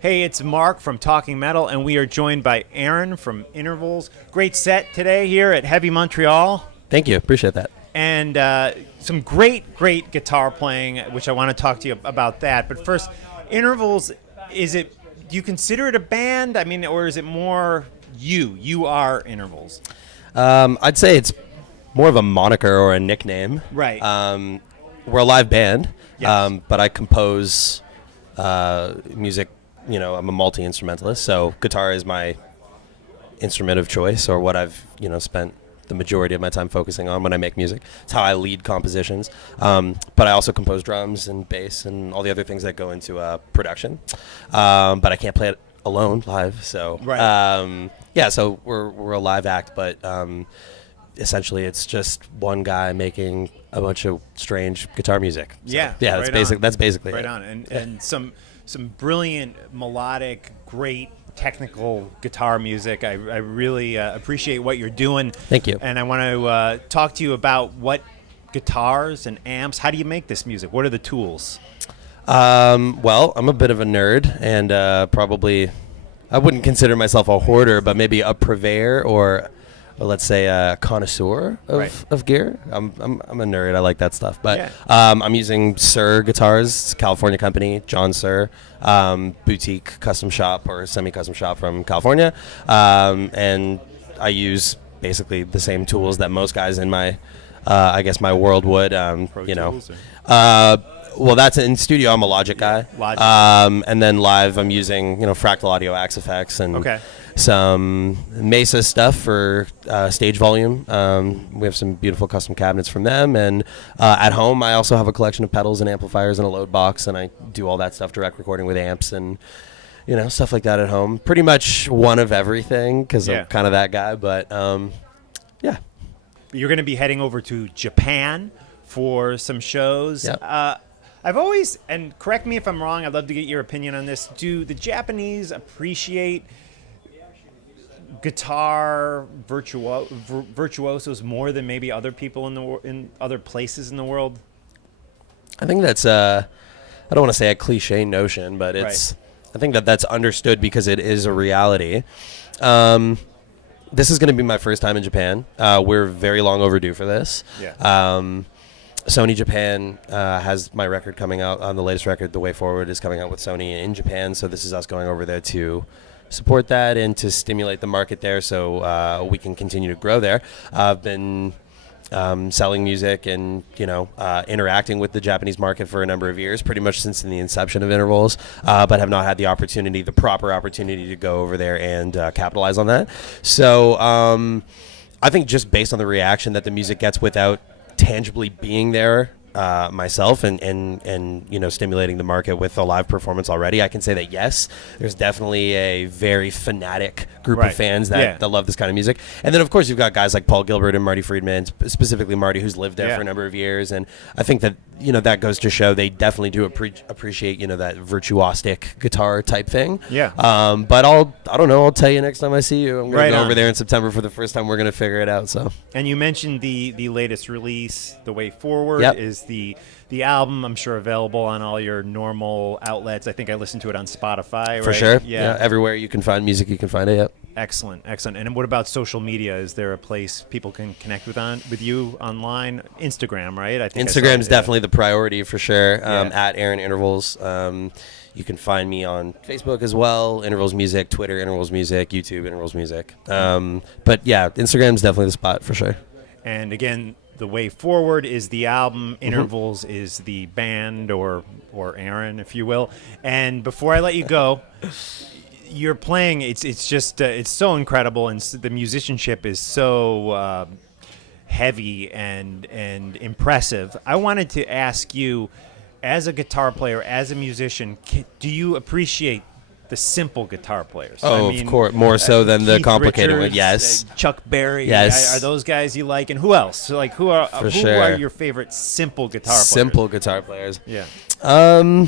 Hey, it's Mark from Talking Metal, and we are joined by Aaron from Intervals. Great set today here at Heavy Montreal. Thank you. Appreciate that. And some great guitar playing, which I want to talk to you about that. But first, Intervals, do you consider it a band? I mean, or is it more you? You are Intervals. I'd say it's more of a moniker or a nickname. Right. We're a live band, Yes. but I compose music. You know, I'm a multi-instrumentalist, so guitar is my instrument of choice, or what I've spent the majority of my time focusing on when I make music. It's how I lead compositions. But I also compose drums and bass and all the other things that go into production. But I can't play it alone live, so right. So we're a live act, but essentially it's just one guy making a bunch of strange guitar music. So, right that's basically right it. on, and some brilliant melodic, great technical guitar music. I really appreciate what you're doing. Thank you. And I want to talk to you about what guitars and amps. How do you make this music? What are the tools? Well, I'm a bit of a nerd, and probably I wouldn't consider myself a hoarder, but maybe a purveyor or let's say a connoisseur of gear. I'm a nerd. I like that stuff. But I'm using Sir Guitars, it's a California company, John Sir, boutique custom shop or semi-custom shop from California. And I use basically the same tools that most guys in my, my world would. Well, that's in studio. I'm a Logic guy. Logic. And then live, I'm using Fractal Audio Axe effects and some Mesa stuff for stage volume. We have some beautiful custom cabinets from them. And at home, I also have a collection of pedals and amplifiers and a load box, and I do all that stuff, direct recording with amps and stuff like that at home. Pretty much one of everything because I'm kind of that guy. But yeah. You're going to be heading over to Japan for some shows. Yep. I've always, and correct me if I'm wrong, I'd love to get your opinion on this. Do the Japanese appreciate guitar virtuosos more than maybe other people in other places in the world? I think that's I don't want to say a cliche notion, but it's I think that's understood because it is a reality. This is going to be my first time in Japan. We're very long overdue for this. Sony Japan has my record coming out. On the latest record, The Way Forward, is coming out with Sony in Japan, so this is us going over there to support that and to stimulate the market there so we can continue to grow there. I've been selling music and interacting with the Japanese market for a number of years, pretty much since the inception of Intervals, but have not had the proper opportunity to go over there and capitalize on that. So I think just based on the reaction that the music gets without tangibly being there myself and stimulating the market with a live performance already, I can say that yes, there's definitely a very fanatic group of fans that love this kind of music. And then of course you've got guys like Paul Gilbert and Marty Friedman, specifically Marty, who's lived there for a number of years, and I think that that goes to show they definitely do appreciate that virtuosic guitar type thing. But I'll tell you next time I see you. I'm gonna go over there in September for the first time. We're gonna figure it out. So. And you mentioned the latest release, The Way Forward, is the album. I'm sure available on all your normal outlets. I think I listened to it on Spotify. For sure. Yeah. Everywhere you can find music, you can find it. Yep. Excellent. And what about social media? Is there a place people can connect with you online? Instagram, right? I think Instagram's definitely the priority for sure. At Aaron Intervals. You can find me on Facebook as well. Intervals Music, Twitter, Intervals Music, YouTube, Intervals Music. But yeah, Instagram's definitely the spot for sure. And again, The Way Forward is the album. Intervals is the band, or Aaron, if you will. And before I let you go, you're playing. It's just it's so incredible, and the musicianship is so heavy and impressive. I wanted to ask you, as a guitar player, as a musician, do you appreciate the simple guitar players? Of course, more so than the complicated Richards, ones. Yes, Chuck Berry. Yes, are those guys you like? And who else? So, like, who are your favorite simple guitar players? Simple guitar players. Yeah. Well,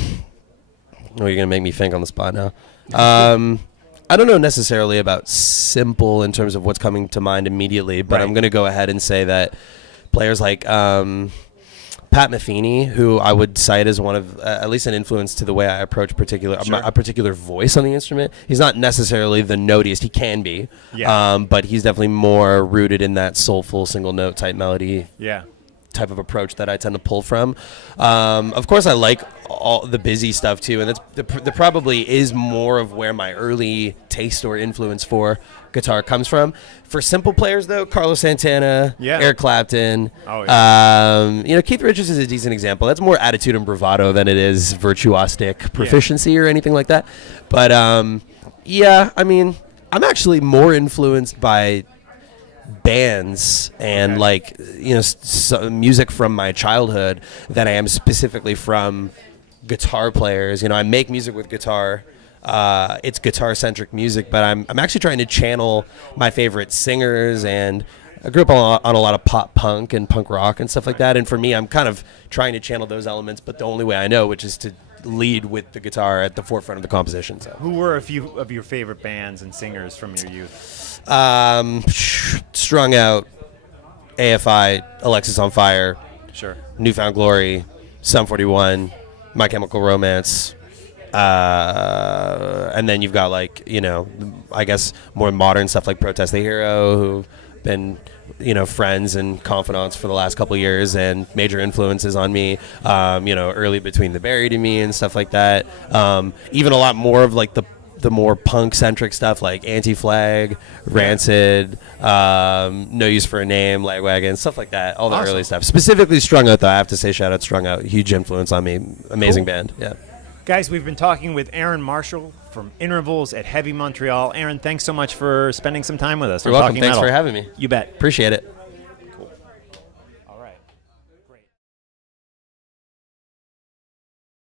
you're gonna make me think on the spot now. I don't know necessarily about simple in terms of what's coming to mind immediately, but I'm gonna go ahead and say that players like Pat Metheny, who I would cite as one of at least an influence to the way I approach a particular voice on the instrument. He's not necessarily the notiest. He can be, but he's definitely more rooted in that soulful single note type melody. Yeah. Type of approach that I tend to pull from. Of course, I like all the busy stuff too, and that probably is more of where my early taste or influence for guitar comes from. For simple players, though, Carlos Santana, Eric Clapton, Keith Richards is a decent example. That's more attitude and bravado than it is virtuosic proficiency or anything like that. But I mean, I'm actually more influenced by bands and music from my childhood than I am specifically from guitar players. I make music with guitar. It's guitar-centric music, but I'm actually trying to channel my favorite singers, and I grew up on a lot of pop punk and punk rock and stuff like that, and for me, I'm kind of trying to channel those elements, but the only way I know, which is to lead with the guitar at the forefront of the composition. So, who were a few of your favorite bands and singers from your youth? Strung Out, AFI, Alexis on Fire, Newfound Glory, Sum 41, My Chemical Romance, and then you've got I guess more modern stuff like Protest the Hero, who've been friends and confidants for the last couple of years and major influences on me. Early Between the Buried and Me and stuff like that. Even a lot more of the more punk-centric stuff like Anti-Flag, Rancid, No Use for a Name, Lagwagon, stuff like that, all the early stuff. Specifically Strung Out, though, I have to say, shout out Strung Out, huge influence on me, amazing band, yeah. Guys, we've been talking with Aaron Marshall from Intervals at Heavy Montreal. Aaron, thanks so much for spending some time with us. You're welcome, thanks for having me. You bet. Appreciate it.